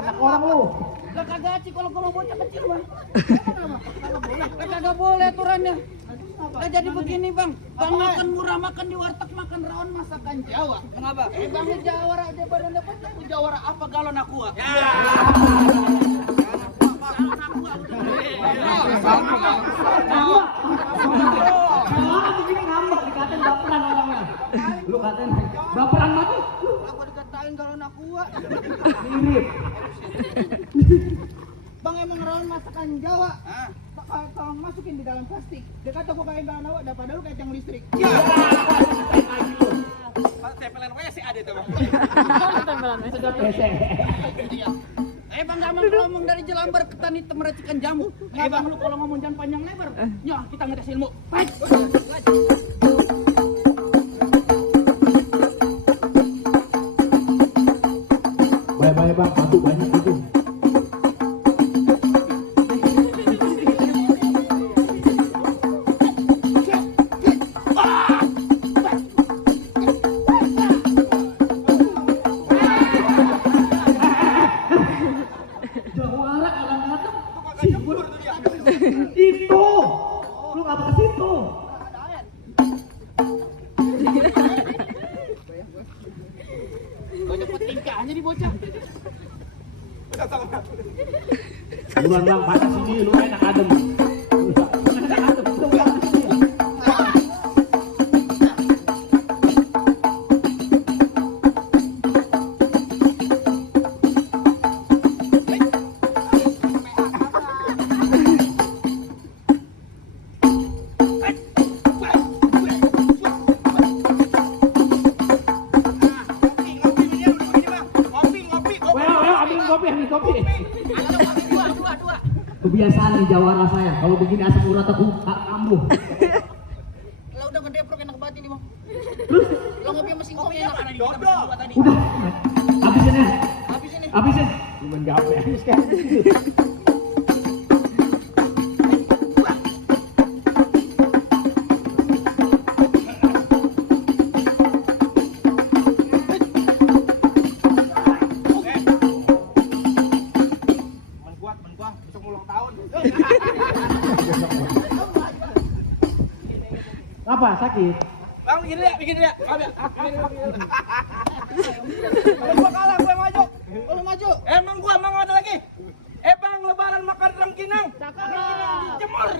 Anak orang lu. Lah kagak sih kalau gua mau bocah kecil, Bang. Kagak boleh aturannya. Lah jadi begini, Bang. Bang makan murah, makan di warteg, makan rawon masakan Jawa. Kenapa? Bang jawara aja badan dapat jawara apa galon aqua. Ya. Orang begini ngambek dikatain baperan orangnya. Lu katain baperan mati. Aku dikatain galon aqua. Mirip. Bang emang rawon masakan Jawa. Kalau masukin di dalam plastik, dia kata gua kayak galon aqua, padahal lu kacang listrik. Ya. Tempelan WC ada tuh, Bang. Tempelan WC. Sedot WC. Bang Gamal ngomong dari Jelambar ke Tani Temeracikan Jamu. Bang lu kalau ngomong jangan panjang lebar. Nyah, kita ngetes ilmu. Baik. Baik-baik Bang, batu banyak itu. Itu, lu ngapa ke situ? Banyak petingkahnya di bocah. Buruan Bang, pada sini lu enak adem. Kopi. Dua. Kebiasaan nih jawara saya. Kalau begini asam urat aku kambuh. Lah udah ngedeprok enak banget ini, Bang. Terus Lo ngopi sama singkong enak ada di dua tadi. udah. Habisin ya. Habis ini. Habisin. Cuma jawab ya. Apa sakit? Bang bikin dia. Kalau gua kalah gua maju. Kalau maju. Emang gua mau ada lagi. Bang lebaran makan rengginang. Rengginang dijemur.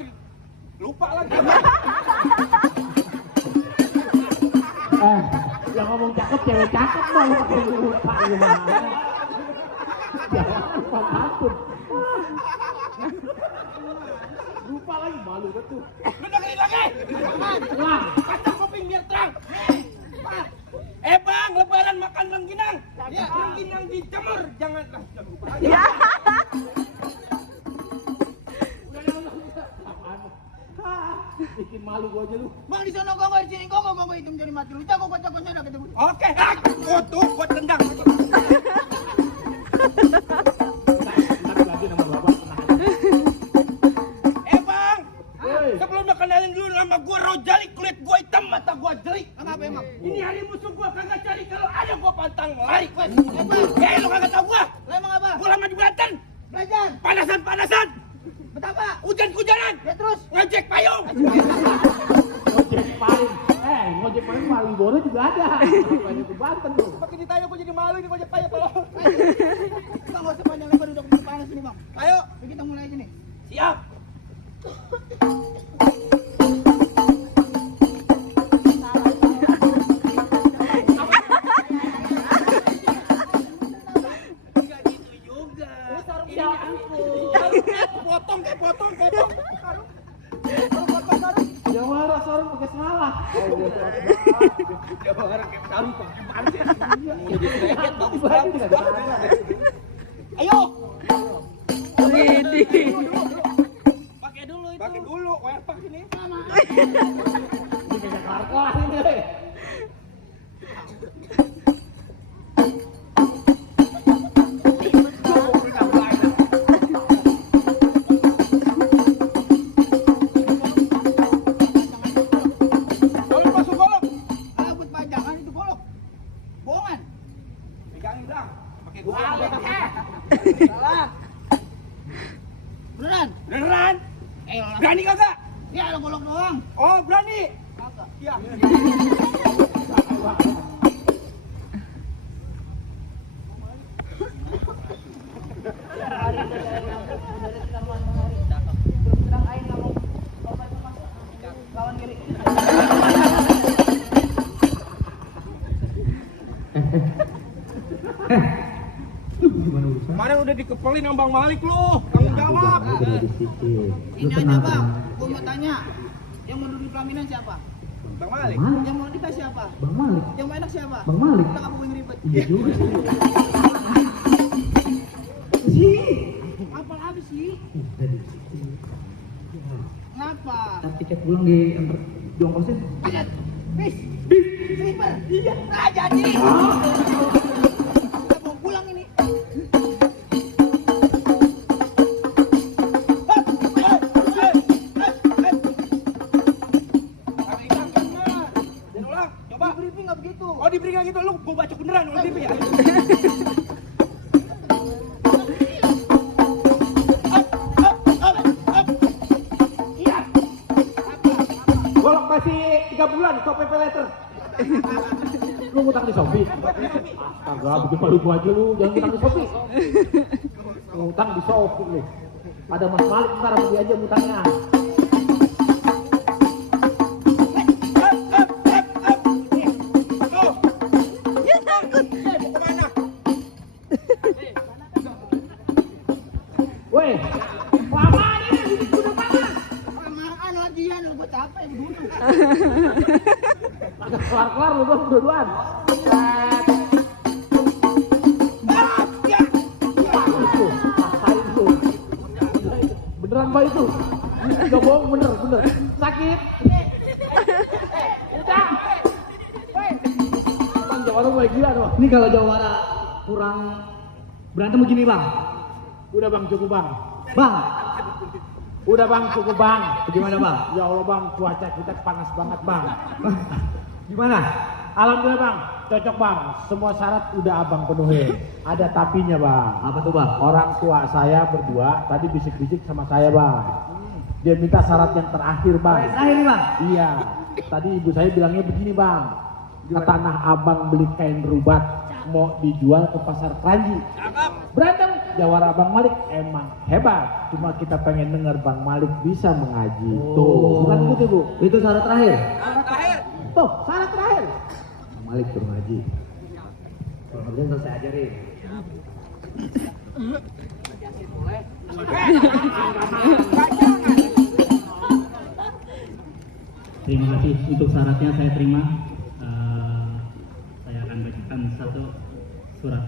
Lupa lagi. Yang ngomong cakep cewek cakep mah lu pakai lupa gimana? Jangan takut. Lupa lagi malu betul. Dengerin lagi. Ulang. Kacang kuping biar terang. Bang lebaran makan rengginang. Ya, rengginang dijemur. Jangan lupa lagi. Ya. Bikin malu gua aja lu. Bang di sana gua di sini gua hitung jadi mati lu. Jago kocok-kocok ada ketemu. Oke. Gua tuh gua tendang. Lagi nama bapak Bang. Sebelum lo kenalin dulu nama gua Rojali, kulit gua hitam, mata gua jelik. Kenapa emang? Ini hari musuh gua kagak cari, kalau ada gua pantang lari. Lo kagak tahu gua. Lo emang apa? Gua lama di Banten. Belajar. Panasan. Betapa? Hujan-hujanan. Ya terus ngojek payung. ngojek payung. Ngojek payung Malioboro juga ada. Apa itu Banten tuh? Pakai ditanya gua jadi malu ini ngojek payung tolong. Bang enggak usah panjang lebar, udah keburu panas ini, Bang. Ayo, kita mulai aja nih. Siap. Potong. Jawara sorong pakai semalah. Jawara kayak sarung pakai panci. Ayo. Pakai dulu itu. Pakai dulu, werpak ini. Ini Jakarta ini. Berani kagak? Ya ada golok doang. Oh, berani. Kagak. Ya. Lawan kiri. Kemarin udah dikepelin sama Bang Malik lu. Tanggung jawab. Ini aja bang, gua mau tanya. Yang mau duduk di pelaminan siapa? Bang Malik. Yang mau nikah siapa? Bang Malik. Yang mau enak siapa? Bang Malik. Kita nggak mau ribet. Iya juga sih. Apa habis sih? Kenapa? Tiket pulang di ongkosin. Ada bis, sleeper. Iya. Nah jadi. Kita mau pulang ini. Coba. Di briefing nggak begitu. Oh, di briefing gitu lu gua baca beneran lu TV ya. Golok masih 3 bulan, stop PP letter. Lu ngutang di Shopee? Astaga, bikin malu gua aja lu, jangan ngutang di Shopee. Ngutang di Shopee lu. Ada Mas Malik ntar beli aja ngutangnya. Woi, kelamaan ini, duduk udah panas. Kelamaan latihan, gua capek duduk. Agak kelar-kelar lu bang, dua-duaan. Itu, rasain tuh. Beneran pak itu? Gak bohong, bener. Sakit. Udah. Bang Jawara mulai gila tuh. Ini kalau Jawara kurang berantem begini bang. Udah bang, cukup bang. Bang, Udah bang, cukup bang. bagaimana bang? Ya Allah bang, cuaca kita panas banget bang. Gimana? Alhamdulillah bang, cocok bang. Semua syarat udah abang penuhi. Ada tapinya bang. Apa tuh bang? Orang tua saya berdua tadi bisik-bisik sama saya bang. Dia minta syarat yang terakhir bang. Terakhir nih bang. Iya. Tadi ibu saya bilangnya begini bang. Ke tanah abang beli kain rubat mau dijual ke pasar Keranji. Berantem. Jawara Bang Malik emang hebat. Cuma kita pengen denger Bang Malik bisa mengaji. Tuh, bukan gitu bu. Itu syarat terakhir. Terakhir. Tuh, syarat terakhir. Bang Malik suruh ngaji. Kalau nggak bisa ntar saya ajarin. Terima kasih untuk syaratnya saya terima. Saya akan bacakan satu surat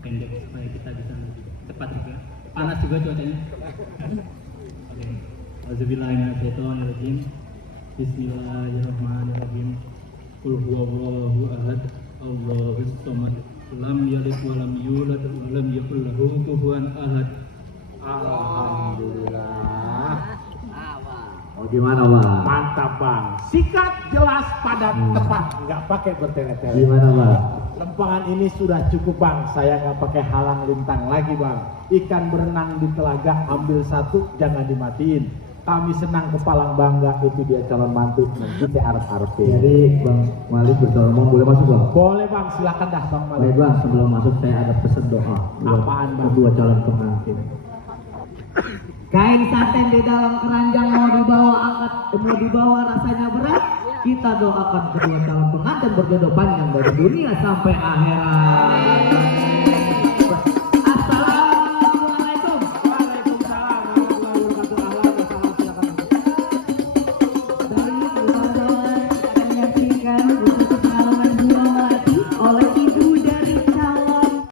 pendek supaya kita bisa cepat juga. Panas juga cuacanya. Oke. Auzubillahiminasyaitonirrajim. Bismillahirrahmanirrahim. Qul huwallahu ahad. Allahus samad. Lam yalid wa lam yulad wa lam yakul lahu kufuwan ahad. Alhamdulillah. Oh gimana bang? Mantap bang. Sikat, jelas, padat, tepat. Nggak pakai bertele-tele. Gimana bang? Lempangan ini sudah cukup bang. Saya nggak pakai halang lintang lagi bang. Ikan berenang di telaga, ambil satu, jangan dimatiin. Kami senang kepalang bangga, itu dia calon mantu. Nanti saya arep-arepin. Jadi bang Malik bertolong boleh masuk bang? Boleh bang, silakan dah bang Malik. Baik bang, sebelum masuk saya ada pesan doa buat Apaan, Bang? kedua calon pengantin. Kain saten di dalam keranjang mau dibawa rasanya berat. Kita doakan kedua calon pengantin berjodoh panjang dari dunia sampai akhirat.